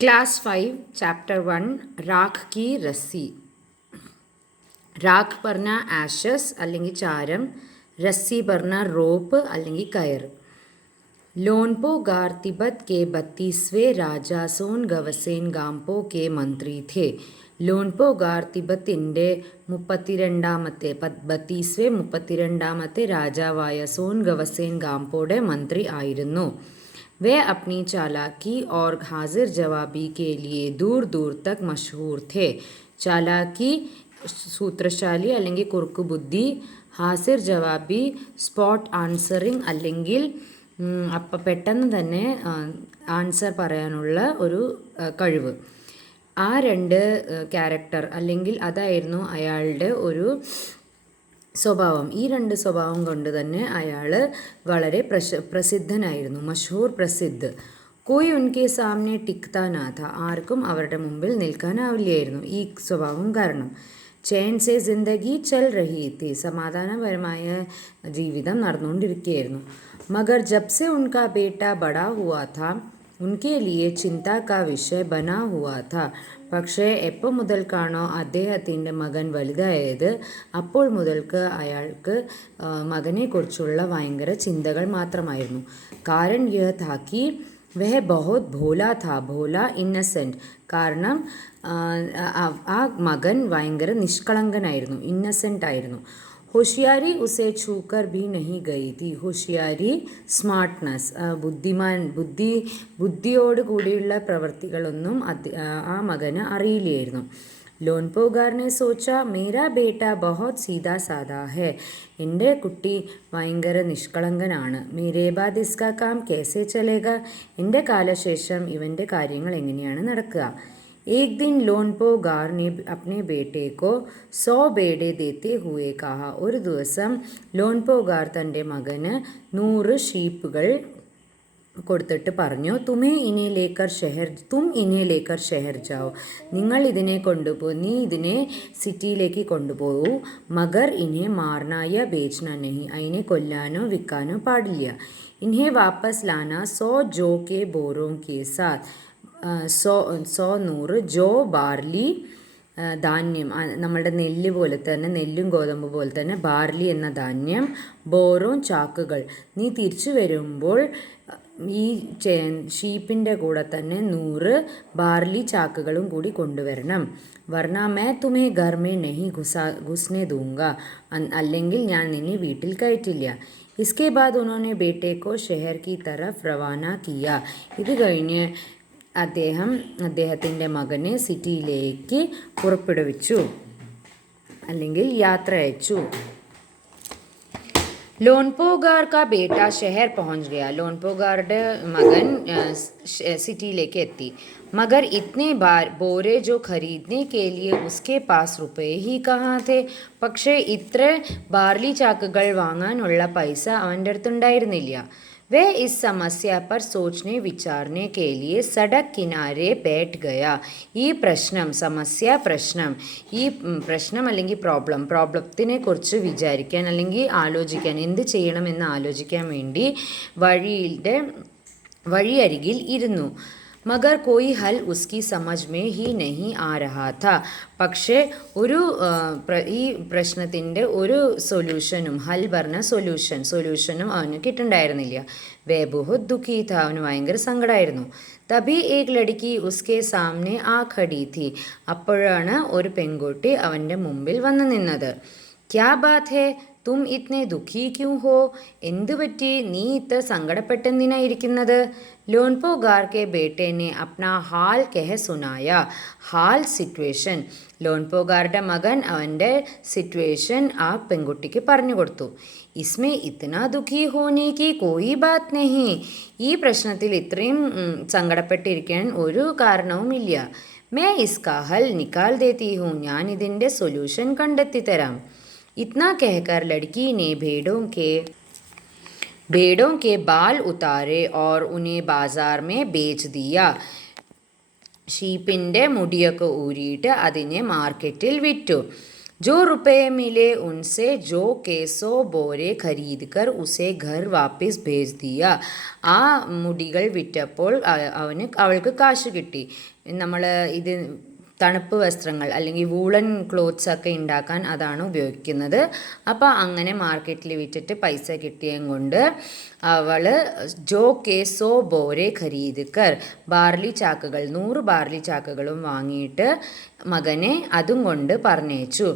Class 5 chapter 1 राख की रस्सी. രാഖ് പറഞ്ഞ ആഷസ് അല്ലെങ്കിൽ ചാരം, രസ്സി പറഞ്ഞ റോപ്പ് അല്ലെങ്കിൽ കയർ. ലോൺപോ ഗാർ തിബത്ത് കെ 32वें രാജാ സോൻ ഗവസേൻ ഗാംപോ കെ മന്ത്രി थे. ലോൺപോ ഗാർ തിബത്തിൻ്റെ 32ാമത്തെ രാജാവായ സോൻ ഗവസേൻ ഗാംപോയുടെ മന്ത്രി ആയിരുന്നു. वे अपनी चालाकी और हाजिर जवाबी के लिए दूर दूर तक मशहूर थे. चालाकी സൂത്രശാലി അല്ലെങ്കിൽ കുറുക്ക് ബുദ്ധി, ഹാസിർ ജവാബി സ്പോട്ട് ആൻസറിങ് അല്ലെങ്കിൽ അപ്പം പെട്ടെന്ന് തന്നെ ആൻസർ പറയാനുള്ള ഒരു കഴിവ്. ആ രണ്ട് ക്യാരക്ടർ അല്ലെങ്കിൽ അതായിരുന്നു അയാളുടെ ഒരു സ്വഭാവം. ഈ രണ്ട് സ്വഭാവം കൊണ്ട് തന്നെ അയാൾ വളരെ പ്രസിദ്ധനായിരുന്നു. മഷഹൂർ പ്രസിദ്ധ്. കോയി ഉൻകെ സാമനെ ടിക്താ നാ ഥാ. ആർക്കും അവരുടെ മുമ്പിൽ നിൽക്കാനാവില്ലായിരുന്നു ഈ സ്വഭാവം കാരണം. ചൈൻ സെ ജിന്ദഗി ചൽ രഹി തി. സമാധാനപരമായ ജീവിതം നടന്നുകൊണ്ടിരിക്കുകയായിരുന്നു. മഗർ ജബ് സെ ഉൻകാ ബേട്ട ബഡാ ഹുവാ ഥാ ഉൻകെ ലിയെ ചിന്താ കാ വിഷയ ബനാ ഹുവാ ഥാ. പക്ഷേ എപ്പോൾ മുതൽക്കാണോ അദ്ദേഹത്തിൻ്റെ മകൻ വലുതായത് അപ്പോൾ മുതൽക്ക് അയാൾക്ക് മകനെക്കുറിച്ചുള്ള ഭയങ്കര ചിന്തകൾ മാത്രമായിരുന്നു. കാരൺ യഹ് താ കി വഹ് ബഹുത് ഭോല ഥാ. ഭോല ഇന്നസെൻറ്റ്. കാരണം ആ മകൻ ഭയങ്കര നിഷ്കളങ്കനായിരുന്നു, ഇന്നസെൻ്റ് ആയിരുന്നു. ഹോഷിയാരി ഉസേ ഛൂക്കർ ഭി നഹി ഗയി തി. ഹോഷിയാരി സ്മാർട്ട്നെസ്, ബുദ്ധിയോട് കൂടിയുള്ള പ്രവൃത്തികളൊന്നും ആ മകന് അറിയില്ലായിരുന്നു. ലോൺപോഗാറിനെ സോച്ച മേരാ ബേട്ട ബഹുത് സീതാ സാദാ ഹെ. എൻ്റെ കുട്ടി ഭയങ്കര നിഷ്കളങ്കനാണ്. മേരേ ബാദ് ഇസ്കാ കാം കേസെ ചലേഗ. എൻ്റെ കാലശേഷം ഇവൻ്റെ കാര്യങ്ങൾ എങ്ങനെയാണ് നടക്കുക? एक दिन ലോൺപോഗാർ ने अपने बेटे को 100 बेड़े देते हुए कहा. ഒരു ദിവസം ലോൺപോഗാർ തൻ്റെ മകന് 100 ഷീപ്പുകൾ കൊടുത്തിട്ട് പറഞ്ഞു, തും ഇനെ ലേക്കർ ഷെഹർ ജാओ. നീ ഇതിനെ സിറ്റിയിലേക്ക് കൊണ്ടുപോകൂ. മഗർ ഇനെ മാർനായ ബേച്ച്ന നഹി. അതിനെ കൊല്ലാനോ വിൽക്കാനോ പാടില്ല. ഇൻഹെ വാപ്പസ് ലാന 100 ജോ കെ ബോറോ കെ സാത്ത്. 100 ജോ ബാർലി ധാന്യം, നമ്മളുടെ നെല്ല് പോലെ തന്നെ, നെല്ലും ഗോതമ്പ് പോലെ തന്നെ ബാർലി എന്ന ധാന്യം, ബോറോ ചാക്കുകൾ. നീ തിരിച്ചു വരുമ്പോൾ ഈ ഷീപ്പിൻ്റെ കൂടെ തന്നെ 100 ബാർലി ചാക്കുകളും കൂടി കൊണ്ടുവരണം. വർണ മേ തുമേ ഘർ മേ നഹി ഘുസ്നെ ദൂങ്ക. അല്ലെങ്കിൽ ഞാൻ നിന്നെ വീട്ടിൽ കയറ്റില്ല. ഇസ്കെ ബാദ് ഉन्होंने बेटे को शहर की तरफ रवाना किया. ഇത് കഴിഞ്ഞ് അദ്ദേഹത്തിൻ്റെ മകനെ സിറ്റിയിലേക്ക് പുറപ്പെടുവിച്ചു അല്ലെങ്കിൽ യാത്ര അയച്ചു. ലോൺപോഗാർ കാ ബേട്ട ഷെഹർ പहुंच गया. ലോൺപോഗാറുടെ മകൻ സിറ്റിയിലേക്ക് എത്തി. മഗർ ഇത്നെ ബോരെ ജോ ഖരീദനെ കെ ലിയെ ഉസ്കെ പാസ് റുപേ ഹി കഹാ ഥേ. പക്ഷേ ഇത്ര ബാർലി ചാക്കുകൾ വാങ്ങാനുള്ള പൈസ അവൻ്റെ അടുത്തുണ്ടായിരുന്നില്ല. വേ ഇസ് സമസ്യ പർ സോച്ചനെ വിചാരനെ കെ ലിയെ സഡക് കിനാരെ ബേട്ട് ഗയ. ഈ പ്രശ്നം അല്ലെങ്കിൽ പ്രോബ്ലത്തിനെ കുറിച്ച് വിചാരിക്കാൻ അല്ലെങ്കിൽ ആലോചിക്കാൻ, എന്ത് ചെയ്യണമെന്ന് ആലോചിക്കാൻ വേണ്ടി വഴിയരികിൽ ഇരുന്നു. മഗർ കോയി ഹൽ ഉസ്കി സമജ് മേ ഹി നഹി ആ രഹാ ഥാ. പക്ഷേ ഈ പ്രശ്നത്തിൻ്റെ ഒരു സൊല്യൂഷനും, ഹൽ പറഞ്ഞ സൊല്യൂഷനും അവന് കിട്ടുന്നുണ്ടായിരുന്നില്ല. വേ ബഹുത് ദുഃഖി ഥാ. അവന് ഭയങ്കര സങ്കടമായിരുന്നു. തബി ഏക് ലടുക്കി ഉസ്കെ സാമനെ ആ ഖടി ഥി. അപ്പോഴാണ് ഒരു പെൺകുട്ടി അവൻ്റെ മുമ്പിൽ വന്നു നിന്നത്. ക്യാ ബാത് ഹേ തും ഇത്നെ ദുഃഖി ക്യൂ ഹോ. എന്തു പറ്റി, നീ ഇത്ര സങ്കടപ്പെട്ടെന്തിനായിരിക്കുന്നത്? ലോൺപോഗാർ കെ ബേട്ടേനെ അപ്നാ ഹാൽ കെഹ സുനായ. ഹാൽ സിറ്റുവേഷൻ. ലോൺപോഗാറുടെ മകൻ അവൻ്റെ സിറ്റുവേഷൻ ആ പെൺകുട്ടിക്ക് പറഞ്ഞു കൊടുത്തു. ഇസ്മേ ഇത്നാ ദുഃഖി ഹോനെ കി കോയി ബാത് നഹി. ഈ പ്രശ്നത്തിൽ ഇത്രയും സങ്കടപ്പെട്ടിരിക്കാൻ ഒരു കാരണവുമില്ല. മേ ഇസ്കാ ഹൽ നിക്കാൽ ദേത്തി ഹൂ. ഞാൻ ഇതിൻ്റെ സൊല്യൂഷൻ കണ്ടെത്തി തരാം. इतना कहकर लड़की ने भेड़ों के बाल उतारे और उन्हें बाजार में बेच दिया. ഷീപ്പിൻ്റെ മുടിയൊക്കെ ഊരിയിട്ട് അതിനെ മാർക്കറ്റിൽ വിറ്റു. जो रुपए मिले उनसे जो के 100 बोरे खरीद कर उसे घर वापस भेज दिया. ആ മുടികൾ വിറ്റപ്പോൾ അവൾക്ക് കാശ് കിട്ടി. നമ്മൾ ഇത് തണുപ്പ് വസ്ത്രങ്ങൾ അല്ലെങ്കിൽ വൂളൻ ക്ലോത്ത്സ് ഒക്കെ ഉണ്ടാക്കാൻ അതാണ് ഉപയോഗിക്കുന്നത്. അപ്പോൾ അങ്ങനെ മാർക്കറ്റിൽ വിറ്റിട്ട് പൈസ കിട്ടിയത് കൊണ്ട് അവൾ ജോ കെ 100 ബോരെ ഖരീദ് കർ ബാർലി ചാക്കുകൾ 100 ബാർലി ചാക്കുകളും വാങ്ങിയിട്ട് മകനെ അതും കൊണ്ട് പറഞ്ഞയച്ചു.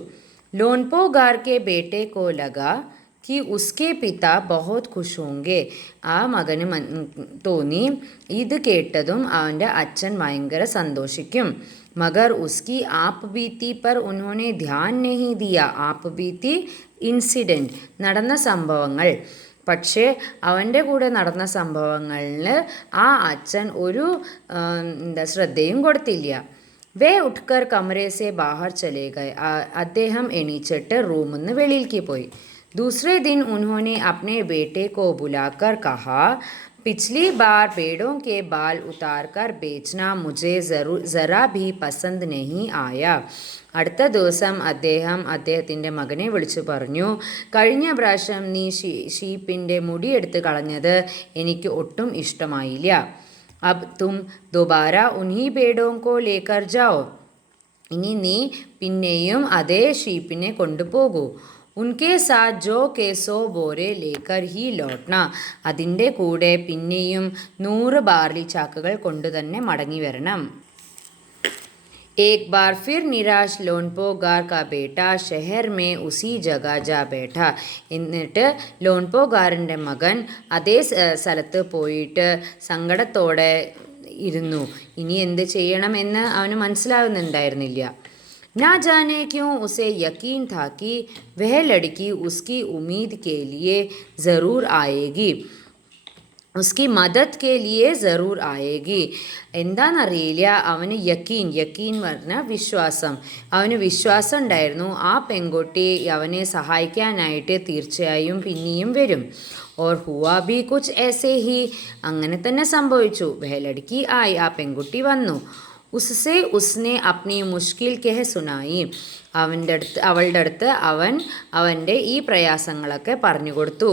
ലോൺപോഗാർ കെ ബേട്ടെ കോ ലഗാ कि उसके पिता बहुत खुश होंगे. ആ മകന് തോന്നി ഇത് കേട്ടതും അവൻ്റെ അച്ഛൻ ഭയങ്കര സന്തോഷിക്കും. മഗർ ഉസ്കി ആപ്പ് ബീത്തി പർ ഉൻഹോനെ ധ്യാൻ നഹി ദിയ. ആപ്പ് ബീത്തി ഇൻസിഡൻറ്റ്, നടന്ന സംഭവങ്ങൾ. പക്ഷേ അവൻ്റെ കൂടെ നടന്ന സംഭവങ്ങളിൽ ആ അച്ഛൻ ഒരു ശ്രദ്ധയും കൊടുത്തില്ല. വേ ഉട്ട്കർ കമരെ സെ ബാഹർ ചലേ ഗയേ. അദ്ദേഹം എണീച്ചിട്ട് റൂമിൽ നിന്ന് വെളിയിലേക്ക് പോയി. दूसरे दिन उन्होंने अपने बेटे को बुलाकर कहा, पिछली बार पेड़ों के बाल उतारकर बेचना मुझे ज़रा भी पसंद नहीं आया. അടുത്ത ദിവസം അദ്ദേഹത്തിൻ്റെ മകനെ വിളിച്ചു പറഞ്ഞു, കഴിഞ്ഞ പ്രാവശ്യം നീ ഷീപ്പിൻ്റെ മുടിയെടുത്ത് കളഞ്ഞത് എനിക്ക് ഒട്ടും ഇഷ്ടമായില്ല. अब तुम दोबारा उन्हीं पेड़ों को लेकर जाओ. ഇനി നീ പിന്നെയും അതേ ഷീപ്പിനെ കൊണ്ടുപോകൂ. ഉൻകെ സാത്ത് ജോ കെ 100 ബോരെ ലേക്കർ ഹി ലോട്ട്ന. അതിൻ്റെ കൂടെ പിന്നെയും 100 ബാർലി ചാക്കുകൾ കൊണ്ടു തന്നെ മടങ്ങി വരണം. एक बार फिर निराश ലോൺപോഗാർ കാ ബേട്ട ഷെഹർ മേ ഉസി ജഗ ജാ ബേഠ. എന്നിട്ട് ലോൺപോഗാറിൻ്റെ മകൻ അതേ സ്ഥലത്ത് പോയിട്ട് സങ്കടത്തോടെ ഇരുന്നു. ഇനി എന്ത് ചെയ്യണമെന്ന് അവന് മനസ്സിലാകുന്നുണ്ടായിരുന്നില്ല. ना जाने क्यों उसे यकीन था कि वह लड़की उसकी उम्मीद के लिए ज़रूर आएगी, उसकी मदद के लिए ज़रूर आएगी. എന്താണെന്നറിയില്ല, അവന് യക്കീൻ പറഞ്ഞാൽ വിശ്വാസം. അവന് വിശ്വാസം ഉണ്ടായിരുന്നു ആ പെൺകുട്ടി അവനെ സഹായിക്കാനായിട്ട് തീർച്ചയായും പിന്നെയും വരും. ഓർ ഹുവാ ബി കുച്ച് ऐसे ही. അങ്ങനെ തന്നെ സംഭവിച്ചു. വഹ ലड़की ആയി, ആ പെൺകുട്ടി വന്നു. ഉസ്സെ ഉസ്നെ അപ്നി മുഷ്കിൽ കെഹ് സുനായി. അവളുടെ അടുത്ത് അവൻ്റെ ഈ പ്രയാസങ്ങളൊക്കെ പറഞ്ഞു കൊടുത്തു.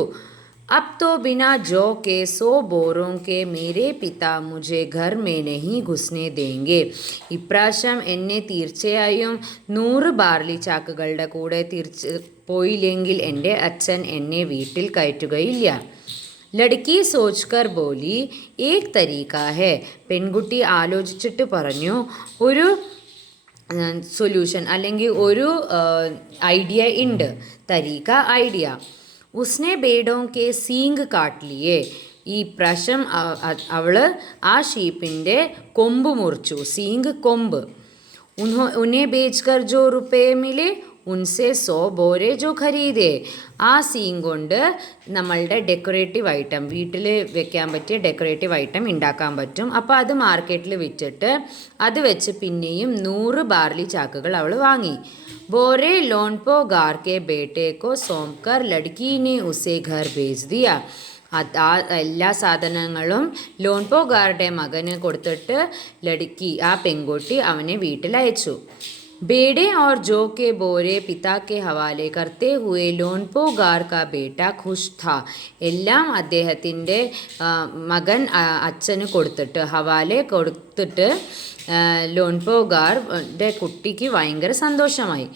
अब तो बिना जौ के 100 बोरों के मेरे पिता मुझे घर में नहीं घुसने देंगे. ഇപ്രാവശ്യം എന്നെ തീർച്ചയായും 100 ബാർലി ചാക്കുകളുടെ കൂടെ പോയില്ലെങ്കിൽ എൻ്റെ അച്ഛൻ എന്നെ വീട്ടിൽ കയറ്റുകയില്ല. ലഡ്കി സോച്ച്കർ ബോലി ഏക് തരീക്ക ഹെ. പെൺകുട്ടി ആലോചിച്ചിട്ട് പറഞ്ഞു, ഒരു സൊല്യൂഷൻ അല്ലെങ്കിൽ ഒരു ഐഡിയ ഉണ്ട്. തരീക്ക ഐഡിയ. ഉസ്നെ ബേഡോं के सींग काट लिए. ഈ പ്രാവശ്യം അവൾ ആ ഷീപ്പിൻ്റെ കൊമ്പ് മുറിച്ചു. സീങ്ക് കൊമ്പ്. ഉന്നെ ബേച്ച്കർ ജോ റുപ്പേ മിലെ ഉൻസെ 100 ബോരെ ജോ ഖരീദേ. ആ സീൻ കൊണ്ട് നമ്മളുടെ ഡെക്കറേറ്റീവ് ഐറ്റം, വീട്ടിൽ വെക്കാൻ പറ്റിയ ഡെക്കറേറ്റീവ് ഐറ്റം ഉണ്ടാക്കാൻ പറ്റും. അപ്പോൾ അത് മാർക്കറ്റിൽ വിറ്റിട്ട് അത് വെച്ച് പിന്നെയും 100 ബാർലി ചാക്കുകൾ അവൾ വാങ്ങി. ബോരെ ലോൺപോഗാർ കെ ബേട്ടെ കോ സോംകർ ലഡ്കീനെ ഉസെ ഘർ ഭേജ് ദിയ. ആ എല്ലാ സാധനങ്ങളും ലോൺപോഗാറുടെ മകന് കൊടുത്തിട്ട് ആ പെൺകുട്ടി അവനെ വീട്ടിലയച്ചു. बेड़े और जौ के बोरे पिता के हवाले करते हुए ലോൺപോഗാർ കാ ബേട്ട ഖുഷ് था. എല്ലാം അദ്ദേഹത്തിൻ്റെ മകൻ അച്ഛന് കൊടുത്തിട്ട് ഹവാലെ കൊടുത്തിട്ട് ലോൺപോഗാറിൻ്റെ കുട്ടിക്ക് ഭയങ്കര സന്തോഷമായി.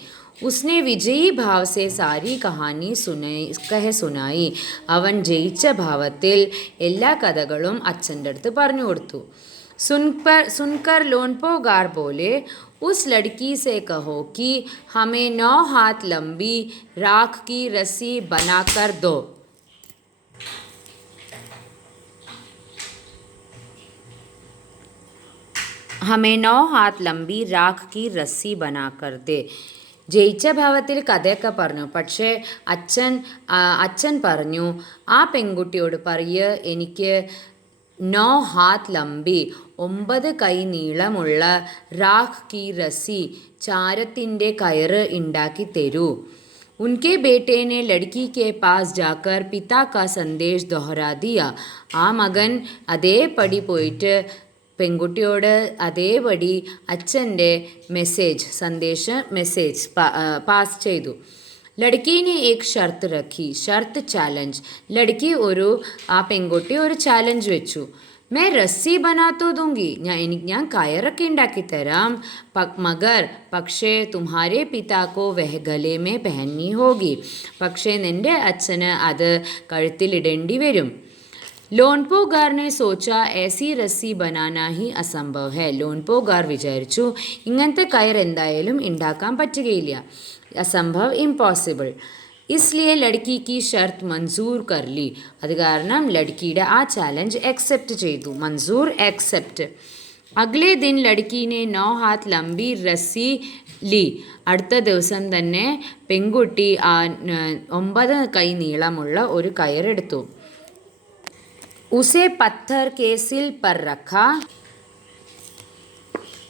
ഉസ്നെ വിജയി ഭാവ് സെ സാരി കഹാനി സുനായി. അവൻ ജയിച്ച ഭാവത്തിൽ എല്ലാ കഥകളും അച്ഛൻ്റെ അടുത്ത് പറഞ്ഞു കൊടുത്തു. सुनकर लोनपोगार बोले, उस लड़की से कहो कि हमें 9 हाथ लंबी राख की रस्सी बनाकर दो. हमें 9 हाथ लंबी राख की रस्सी बनाकर दे. ജയിച്ച ഭാവത്തിൽ കഥയൊക്കെ പറഞ്ഞു. പക്ഷേ അച്ഛൻ പറഞ്ഞു, ആ പെൺകുട്ടിയോട് പറയ്, എനിക്ക് 9 ഹാത്ത് ലംബി 9 കൈ നീളമുള്ള രാഖ് കി രസി ചാരത്തിൻ്റെ കയറ് ഉണ്ടാക്കി തരൂ. ഉൻകെ ബേട്ടേനെ ലഡ്കി കെ പാസ് ജാക്കർ പിതാ കാ സന്ദേശ് ദോഹരാ ദിയ. ആ മകൻ അതേപടി പോയിട്ട് പെൺകുട്ടിയോട് അതേപടി അച്ഛൻ്റെ മെസ്സേജ് പാസ് ചെയ്തു. ലഡ്കി നെ ഏക് ഷർത്ത് രഖി, ഷർത്ത് ചാലഞ്ച്. ലഡ്കി ആ പെൺകുട്ടി ഒരു ചാലഞ്ച് വെച്ചു. मैं रस्सी बना तो दूंगी, ഞാൻ കയറൊക്കെ ഉണ്ടാക്കി തരാം. മഗർ പക്ഷേ തുമ്ഹാരെ പിതാക്കോ വഹ ഗലെ മേ പെഹന്നി ഹോഗി, പക്ഷേ നിൻ്റെ അച്ഛന് അത് കഴുത്തിലിടേണ്ടി വരും. ലോൺപോഗാർ ने सोचा ऐसी रस्सी बनाना ही असंभव है. ലോൺപോഗാർ വിചാരിച്ചു ഇങ്ങനത്തെ കയർ എന്തായാലും ഉണ്ടാക്കാൻ പറ്റുകയില്ല. അസംഭവ്, ഇമ്പോസിബിൾ. इसलिए लड़की की शर्त मंजूर कर ली. അത് കാരണം ലഡ്കിയുടെ ആ ചാലഞ്ച് അക്സെപ്റ്റ് ചെയ്തു. മൻസൂർ, അക്സെപ്റ്റ്. അഗ്ലേ ദിൻ ലഡ്കി ने 9 हाथ लंबी रस्सी ली. അടുത്ത ദിവസം തന്നെ പെൺകുട്ടി 9 കൈ നീളമുള്ള ഒരു കയറെടുത്തു. ഉസേ പത്ഥർ കെ സിൽ പർ രഖ,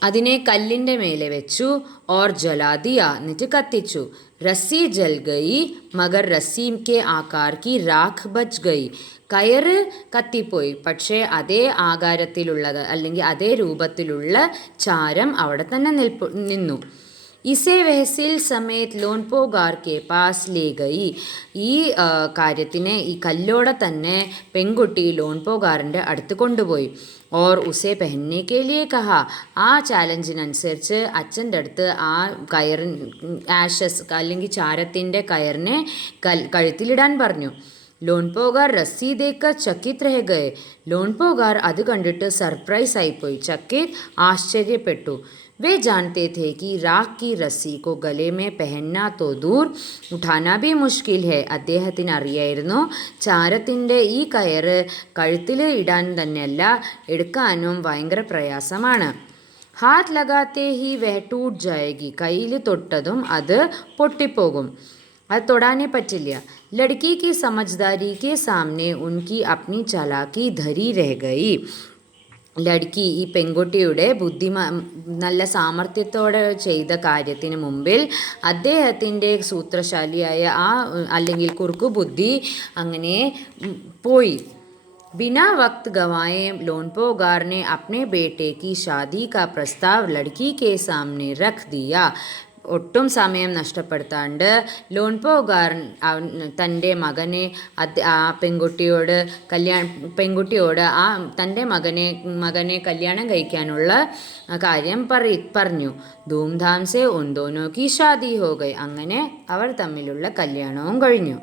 അതിനെ കല്ലിൻ്റെ മേലെ വെച്ചു. ഓർ ജലാ ദിയ, എന്നിട്ട് കത്തിച്ചു. रस्सी जल गई मगर रस्सी के आकार की राख बच गई. കയറ് കത്തിപ്പോയി, പക്ഷേ അതേ ആകാരത്തിലുള്ളത് അല്ലെങ്കിൽ അതേ രൂപത്തിലുള്ള ചാരം അവിടെ തന്നെ നിന്നു. ഇസേ വെഹസിൽ സമേത് ലോൺപോഗാർ കെ പാസ് ലേ ഗയി. ഈ കാര്യത്തിനെ, ഈ കല്ലോടെ തന്നെ പെൺകുട്ടി ലോൺപോഗാറിൻ്റെ അടുത്ത് കൊണ്ടുപോയി. ഓർ ഉസേ പെഹന്നെ കെ ലിയെ കഹ, ആ ചാലഞ്ചിനനുസരിച്ച് അച്ഛൻ്റെ അടുത്ത് ആ ആഷസ് അല്ലെങ്കിൽ ചാരത്തിൻ്റെ കയറിനെ കഴുത്തിലിടാൻ പറഞ്ഞു. ലോൺപോഗാർ റസ്സി ദേക്കർ ചക്കിത് രഹ ഗയെ. ലോൺപോഗാർ അത് കണ്ടിട്ട് സർപ്രൈസ് ആയിപ്പോയി, ചക്കിത്, ആശ്ചര്യപ്പെട്ടു. वे जानते थे कि राख की रस्सी को गले में पहनना तो दूर उठाना भी मुश्किल है. അദ്ദേഹത്തിന് അറിയായിരുന്നു ചാരത്തിൻ്റെ ഈ കയറ് കഴുത്തിൽ ഇടാൻ തന്നെയല്ല എടുക്കാനും ഭയങ്കര പ്രയാസമാണ്. ഹാത്ത് ലഗാത്തെ ഹി വഹ ടൂട്ട് ജായേഗി, കയ്യിൽ തൊട്ടതും അത് പൊട്ടിപ്പോകും, അത് തൊടാനേ പറ്റില്ല. ലഡ്കി की समझदारी के सामने उनकी अपनी चालाकी धरी रह गई. ലഡ്കി, ഈ പെൺകുട്ടിയുടെ നല്ല സാമർഥ്യത്തോടെ ചെയ്ത കാര്യത്തിന് മുമ്പിൽ അദ്ദേഹത്തിൻ്റെ സൂത്രശാലിയായ അല്ലെങ്കിൽ കുറുക്കുബുദ്ധി അങ്ങനെ പോയി. बिना वक्त गंवाए लोनपोगार ने अपने बेटे की शादी का प्रस्ताव लड़की के सामने रख दिया. ഒട്ടും സമയം നഷ്ടപ്പെടുത്താണ്ട് ലോൺപോഗാർ തൻ്റെ മകനെ ആ പെൺകുട്ടിയോട് തൻ്റെ മകനെ കല്യാണം കഴിക്കാനുള്ള കാര്യം പറഞ്ഞു. ധൂംധാം സെ ഉൻ ദോനോ കി ഷാദി ഹോ ഗയി. അങ്ങനെ അവർ തമ്മിലുള്ള കല്യാണവും കഴിഞ്ഞു.